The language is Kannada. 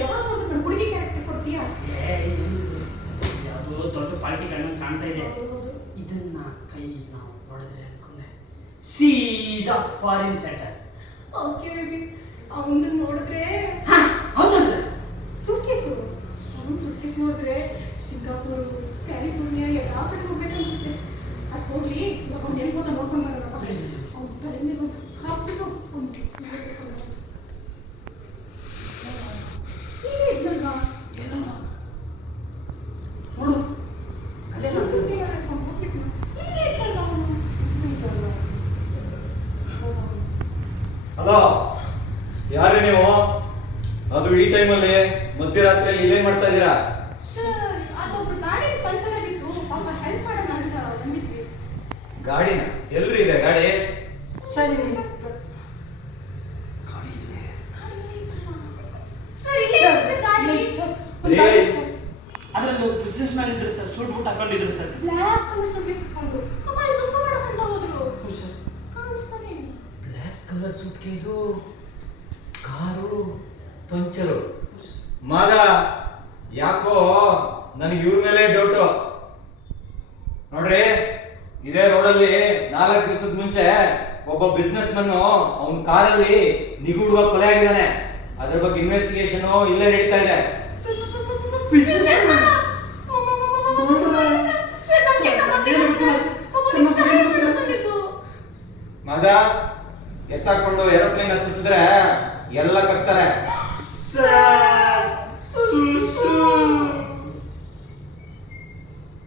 ಯಾವಾಗ ನೋಡಿದ್ರು ನನ್ನ ಹುಡುಗಿ ಕ್ಯಾರೆಕ್ಟರ್ ಕೊಡ್ತೀಯಾ? ಯಾವುದೋ ದೊಡ್ಡ ಪಾರ್ಟಿ ಕಣ್ಣು ಕಾಣ್ತಾ ಇದೆ. ಹೌದು. ಇದನ್ನ ಕೈ ನಾವು ಹೊಡೆದ್ರೆ ಅನ್ಕೊಂಡೆ ಸೀದಾ ಫಾರಿನ್ ಸೆಟರ್. ಓಕೆ ಬೇಬಿ, ಅವನು ನೋಡಿದ್ರೆ ಹೌದು ಸೂಟ್ಕೇಸು. ಅವನ ಸೂಟ್ಕೇಸ್ ನೋಡಿದ್ರೆ ಸಿಂಗಾಪುರ್, ಕ್ಯಾಲಿಫೋರ್ನಿಯಾ ಎಲ್ಲ ಕಡೆ ಹೋಗ್ಬೇಕು ಅನ್ಸುತ್ತೆ. ಅದು ಹೋಗ್ಲಿ, ಇವಾಗ ಅವ್ನು ಎಲ್ಲಿ ಹೋದ ನೋಡ್ಕೊಂಡು ಬರೋಣ. ಅವ್ನು ತಲೆ ಮೇಲೆ ಒಂದು ಹಾಕ್ಬಿಟ್ಟು ಅವ್ನು ಸೀರಿಯಸ್ ಇದ್ನಲ್ವಾ ಏನೋ ನೋಡು ಅಲ್ಲೇ ಹಲೋ, ಯಾರೇ ನೀವು? ಅದು ಈ ಟೈಮಲ್ಲಿ ಮಧ್ಯರಾತ್ರಿಯಲ್ಲಿ ಇಲ್ಲೇ ಮಾಡ್ತಾ ಇದ್ದೀರಾ? ಸರ್, ಅದೊಬ್ರು ಗಾಡಿ ಪಂಚರ್ ಆಗಿತ್ತು, ಪಾಪ ಹೆಲ್ಪ್ ಮಾಡೋಣ ಅಂತ ಬಂದಿದ್ವಿ. ಗಾಡಿನ ಎಲ್ರಿ ಇದೆ ಗಾಡಿ? ಸರಿ ಗಾಡಿ ಇದೆ. ಸರ್, ಇಲ್ಲೇ ಇದೆ ಸರ್ ಗಾಡಿ. ಅದರಲ್ಲಿ ಬಿಸ್ನೆಸ್ ಮ್ಯಾನ್ ಇದ್ರು ಸರ್, ಸೂಟ್ ಬೂಟ್ ಹಾಕೊಂಡಿದ್ರು ಸರ್. ಬ್ಲ್ಯಾಕ್ ಕಲರ್ ಸೂಟ್ಕೇಸ್ ಹಾಕೊಂಡು ಪಾಪ ಅಲ್ಲಿ ಸುಸ್ತು ಮಾಡಕಂತ ಹೋದ್ರು. ಹ್ಞೂ ಸರ್. ಕಾಣಿಸ್ತಾನೆ. Black colour suitcase, car puncture. ಮಾದ, ಯಾಕೋ ನನಗೆ ಇವ್ರ ಮೇಲೆ ಡೌಟು. ನೋಡ್ರಿ, ಇದೇ ರೋಡಲ್ಲಿ 4 ದಿವಸದ ಮುಂಚೆ ಒಬ್ಬ ಬಿಸ್ನೆಸ್ ಮನ್ ಅವನ ಕಾರಲ್ಲಿ ನಿಗೂಢವಾಗಿ ಕೊಲೆ ಆಗಿದ್ದಾನೆ. ಅದ್ರ ಬಗ್ಗೆ ಇನ್ವೆಸ್ಟಿಗೇಷನ್ ಇಲ್ಲೇ ನಡೀತಾ ಇದೆ. ಮಾದ, ಎತ್ತಾಕೊಂಡು ಏರೋಪ್ಲೇನ್ ಹತ್ತಿಸಿದ್ರೆ ಎಲ್ಲ ಕಕ್ತಾರೆ.